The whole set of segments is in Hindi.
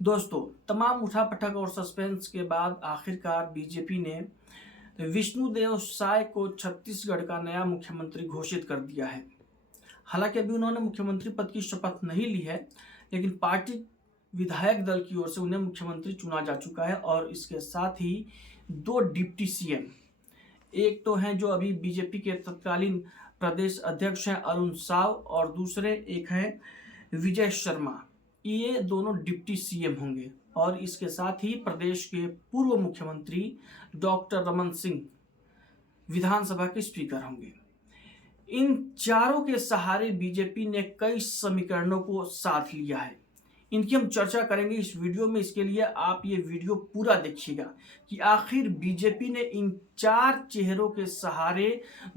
दोस्तों, तमाम उठापटक और सस्पेंस के बाद आखिरकार बीजेपी ने विष्णुदेव साय को छत्तीसगढ़ का नया मुख्यमंत्री घोषित कर दिया है। हालांकि अभी उन्होंने मुख्यमंत्री पद की शपथ नहीं ली है, लेकिन पार्टी विधायक दल की ओर से उन्हें मुख्यमंत्री चुना जा चुका है और इसके साथ ही दो डिप्टी सीएम, एक तो हैं जो अभी बीजेपी के तत्कालीन प्रदेश अध्यक्ष हैं अरुण साव, और दूसरे एक हैं विजय शर्मा। ये दोनों डिप्टी सीएम होंगे और इसके साथ ही प्रदेश के पूर्व मुख्यमंत्री डॉक्टर रमन सिंह विधानसभा के स्पीकर होंगे। इन चारों के सहारे बीजेपी ने कई समीकरणों को साथ लिया है। इनकी हम चर्चा करेंगे इस वीडियो में। इसके लिए आप ये वीडियो पूरा देखिएगा कि आखिर बीजेपी ने इन चार चेहरों के सहारे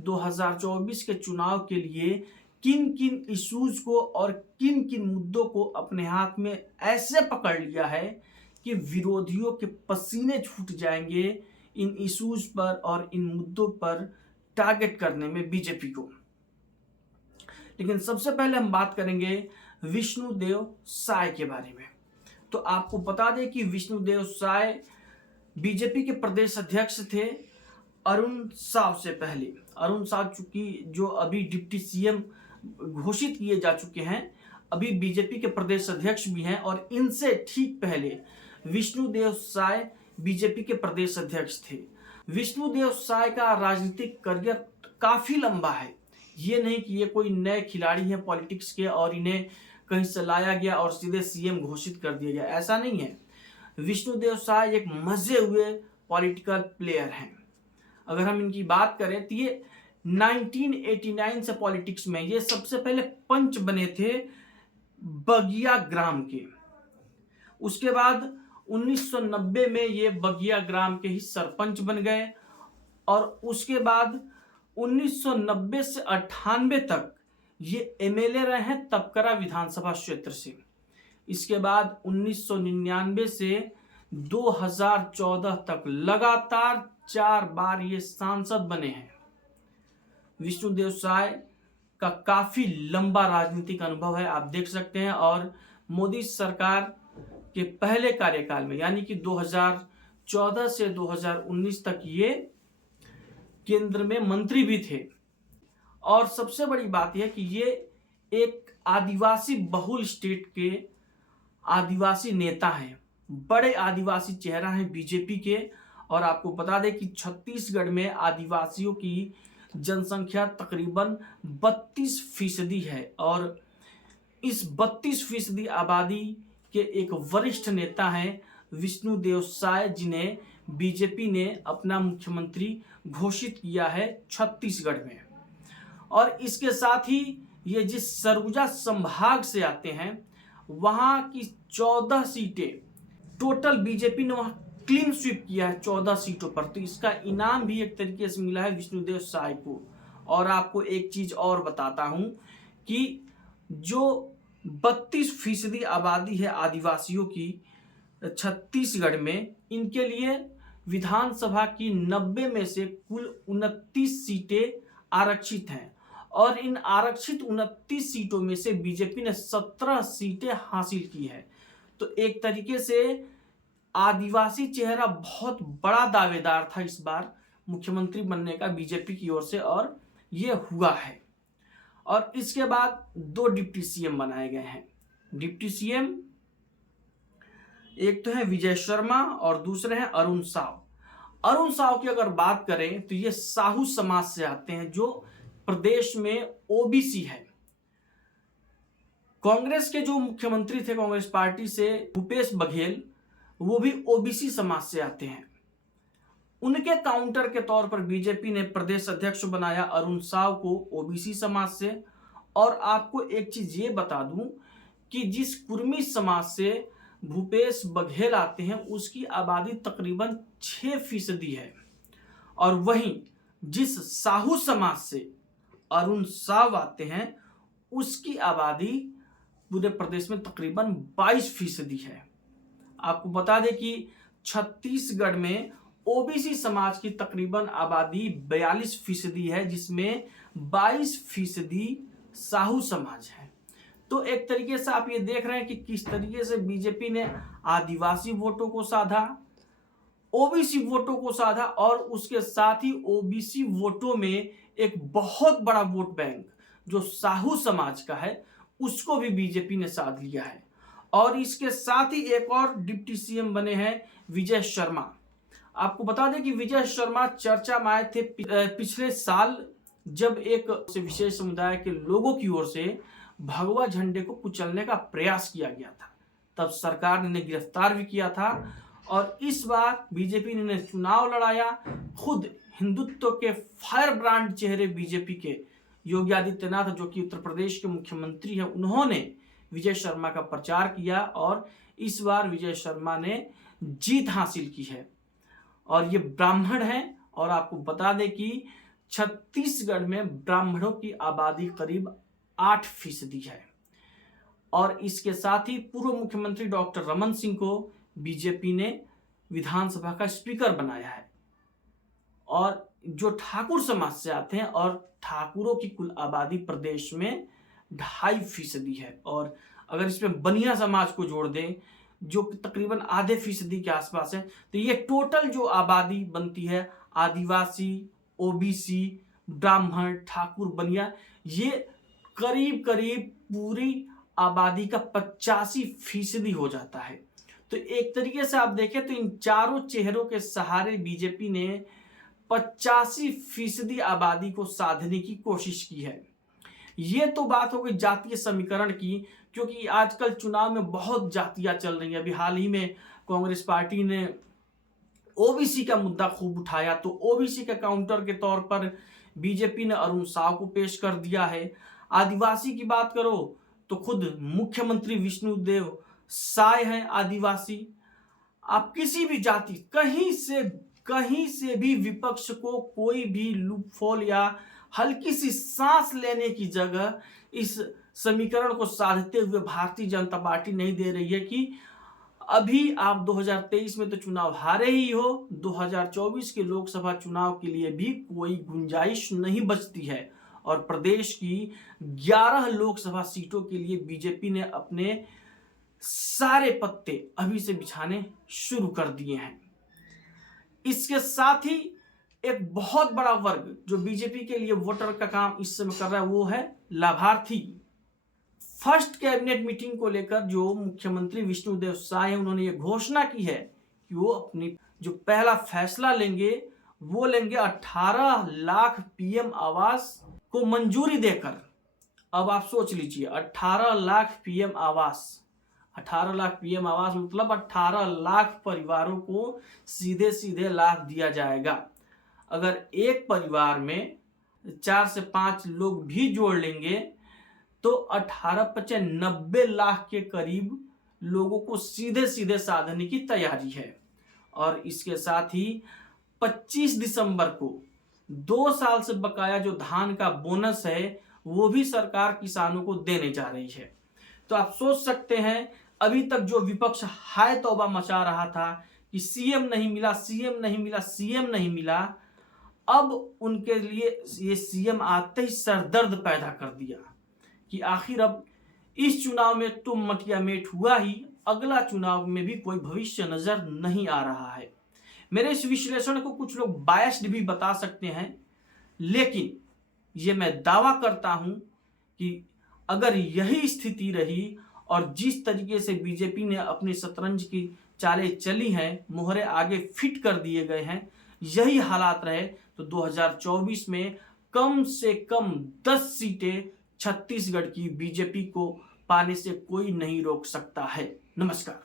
2024 के चुनाव के लिए किन किन इश्यूज को और किन किन मुद्दों को अपने हाथ में ऐसे पकड़ लिया है कि विरोधियों के पसीने छूट जाएंगे इन इश्यूज पर और इन मुद्दों पर टारगेट करने में बीजेपी को। लेकिन सबसे पहले हम बात करेंगे विष्णुदेव साय के बारे में। तो आपको बता दें कि विष्णुदेव साय बीजेपी के प्रदेश अध्यक्ष थे अरुण साव से पहले। अरुण साव चूंकि जो अभी डिप्टी सीएम घोषित किए जा चुके हैं, अभी बीजेपी के प्रदेश अध्यक्ष भी हैं, और इनसे ठीक पहले विष्णुदेव साय बीजेपी के प्रदेश अध्यक्ष थे। विष्णुदेव साय का राजनीतिक करियर काफी लंबा है। ये नहीं कि ये कोई नए खिलाड़ी हैं पॉलिटिक्स के और इन्हें कहीं से लाया गया और सीधे सीएम घोषित कर दिया गया, ऐसा नहीं है। विष्णुदेव साय एक मजे हुए पॉलिटिकल प्लेयर हैं। अगर हम इनकी बात करें तो ये 1989 से पॉलिटिक्स में, ये सबसे पहले पंच बने थे बगिया ग्राम के। उसके बाद 1990 में ये बगिया ग्राम के ही सरपंच बन गए और उसके बाद 1990 से 98 तक ये एमएलए रहे हैं तपकरा विधानसभा क्षेत्र से। इसके बाद 1999 से 2014 तक लगातार 4 बार ये सांसद बने हैं। विष्णुदेव साय का काफी लंबा राजनीतिक अनुभव है, आप देख सकते हैं। और मोदी सरकार के पहले कार्यकाल में यानी कि 2014 से 2019 तक ये केंद्र में मंत्री भी थे। और सबसे बड़ी बात यह कि ये एक आदिवासी बहुल स्टेट के आदिवासी नेता हैं, बड़े आदिवासी चेहरा हैं बीजेपी के। और आपको बता दें कि छत्तीसगढ़ में आदिवासियों की जनसंख्या तकरीबन 32% है और इस 32% आबादी के एक वरिष्ठ नेता हैं विष्णुदेव साय, जिन्हें बीजेपी ने अपना मुख्यमंत्री घोषित किया है छत्तीसगढ़ में। और इसके साथ ही ये जिस सरगुजा संभाग से आते हैं वहां की 14 सीटें टोटल बीजेपी ने वहां क्लीन स्वीप किया है 14 सीटों पर। तो इसका इनाम भी एक तरीके से मिला है विष्णुदेव साय को। और आपको एक चीज और बताता हूं कि जो 32% आबादी है आदिवासियों की छत्तीसगढ़ में, इनके लिए विधानसभा की 90 में से कुल 29 सीटें आरक्षित हैं और इन आरक्षित 29 सीटों में से बीजेपी ने 17 सीटें हासिल की है। तो एक तरीके से आदिवासी चेहरा बहुत बड़ा दावेदार था इस बार मुख्यमंत्री बनने का बीजेपी की ओर से, और ये हुआ है। और इसके बाद 2 डिप्टी सीएम बनाए गए हैं। डिप्टी सीएम एक तो है विजय शर्मा और दूसरे हैं अरुण साव। अरुण साव की अगर बात करें तो ये साहू समाज से आते हैं जो प्रदेश में ओबीसी है। कांग्रेस के जो मुख्यमंत्री थे कांग्रेस पार्टी से भूपेश बघेल, वो भी ओबीसी समाज से आते हैं। उनके काउंटर के तौर पर बीजेपी ने प्रदेश अध्यक्ष बनाया अरुण साव को ओबीसी समाज से। और आपको एक चीज ये बता दूं कि जिस कुर्मी समाज से भूपेश बघेल आते हैं उसकी आबादी तकरीबन 6% है, और वहीं जिस साहू समाज से अरुण साव आते हैं उसकी आबादी पूरे प्रदेश में तकरीबन 22% है। आपको बता दें कि छत्तीसगढ़ में ओबीसी समाज की तकरीबन आबादी 42% है, जिसमें 22% साहू समाज है। तो एक तरीके से आप ये देख रहे हैं कि किस तरीके से बीजेपी ने आदिवासी वोटों को साधा, ओबीसी वोटों को साधा, और उसके साथ ही ओबीसी वोटों में एक बहुत बड़ा वोट बैंक जो साहू समाज का है उसको भी बीजेपी ने साध लिया है। और इसके साथ ही एक और डिप्टी सीएम बने हैं विजय शर्मा। आपको बता दें कि विजय शर्मा चर्चा में आए थे पिछले साल, जब एक विशेष समुदाय के लोगों की ओर से भगवा झंडे को कुचलने का प्रयास किया गया था। तब सरकार ने गिरफ्तार भी किया था। और इस बार बीजेपी ने चुनाव लड़ाया। खुद हिंदुत्व के फायर ब्रांड चेहरे बीजेपी के योगी आदित्यनाथ, जो कि उत्तर प्रदेश के मुख्यमंत्री हैं, उन्होंने विजय शर्मा का प्रचार किया और इस बार विजय शर्मा ने जीत हासिल की है। और ये ब्राह्मण हैं, और आपको बता दें कि छत्तीसगढ़ में ब्राह्मणों की आबादी करीब 8% है। और इसके साथ ही पूर्व मुख्यमंत्री डॉक्टर रमन सिंह को बीजेपी ने विधानसभा का स्पीकर बनाया है। और जो ठाकुर समाज से आते हैं, और ठाकुरों की कुल आबादी प्रदेश में 2.5% है। और अगर इसमें बनिया समाज को जोड़ दें जो तकरीबन आधे फीसदी के आसपास है, तो ये टोटल जो आबादी बनती है आदिवासी, ओबीसी, ब्राह्मण, ठाकुर, बनिया, ये करीब करीब पूरी आबादी का 85% हो जाता है। तो एक तरीके से आप देखें तो इन चारों चेहरों के सहारे बीजेपी ने 85% आबादी को साधने की कोशिश की है। ये तो बात हो गई जातीय समीकरण की, क्योंकि आजकल चुनाव में बहुत जातियां चल रही हैं। अभी हाल ही में कांग्रेस पार्टी ने ओबीसी का मुद्दा खूब उठाया, तो ओबीसी के काउंटर के तौर पर बीजेपी ने अरुण साव को पेश कर दिया है। आदिवासी की बात करो तो खुद मुख्यमंत्री विष्णुदेव साय हैं आदिवासी। आप किसी भी जाति, कहीं से भी विपक्ष को कोई भी लूपहोल या हल्की सी सांस लेने की जगह इस समीकरण को साधते हुए भारतीय जनता पार्टी नहीं दे रही है कि अभी आप 2023 में तो चुनाव हारे ही हो, 2024 के लोकसभा चुनाव के लिए भी कोई गुंजाइश नहीं बचती है। और प्रदेश की 11 लोकसभा सीटों के लिए बीजेपी ने अपने सारे पत्ते अभी से बिछाने शुरू कर दिए हैं। इसके साथ ही एक बहुत बड़ा वर्ग जो बीजेपी के लिए वोटर का काम इस समय कर रहा है वो है लाभार्थी। फर्स्ट कैबिनेट मीटिंग को लेकर जो मुख्यमंत्री विष्णुदेव साय, उन्होंने ये घोषणा की है कि वो अपनी जो पहला फैसला लेंगे वो लेंगे 18 लाख पीएम आवास को मंजूरी देकर। अब आप सोच लीजिए 18 लाख पीएम आवास, 18 लाख पीएम आवास मतलब 18 लाख परिवारों को सीधे सीधे लाभ दिया जाएगा। अगर एक परिवार में 4 से 5 लोग भी जोड़ लेंगे तो 18-90 लाख के करीब लोगों को सीधे सीधे साधने की तैयारी है। और इसके साथ ही 25 दिसंबर को 2 साल से बकाया जो धान का बोनस है वो भी सरकार किसानों को देने जा रही है। तो आप सोच सकते हैं, अभी तक जो विपक्ष हाय तौबा मचा रहा था कि सीएम नहीं मिला, सीएम नहीं मिला, सीएम नहीं मिला, अब उनके लिए ये सीएम आते ही सरदर्द पैदा कर दिया कि आखिर अब इस चुनाव में तो मटिया मेट हुआ ही, अगला चुनाव में भी कोई भविष्य नजर नहीं आ रहा है। मेरे इस विश्लेषण को कुछ लोग बायस्ड भी बता सकते हैं, लेकिन ये मैं दावा करता हूं कि अगर यही स्थिति रही और जिस तरीके से बीजेपी ने अपनी शतरंज की चालें चली हैं, मोहरे आगे फिट कर दिए गए हैं, यही हालात रहे तो 2024 में कम से कम 10 सीटें छत्तीसगढ़ की बीजेपी को पाने से कोई नहीं रोक सकता है। नमस्कार।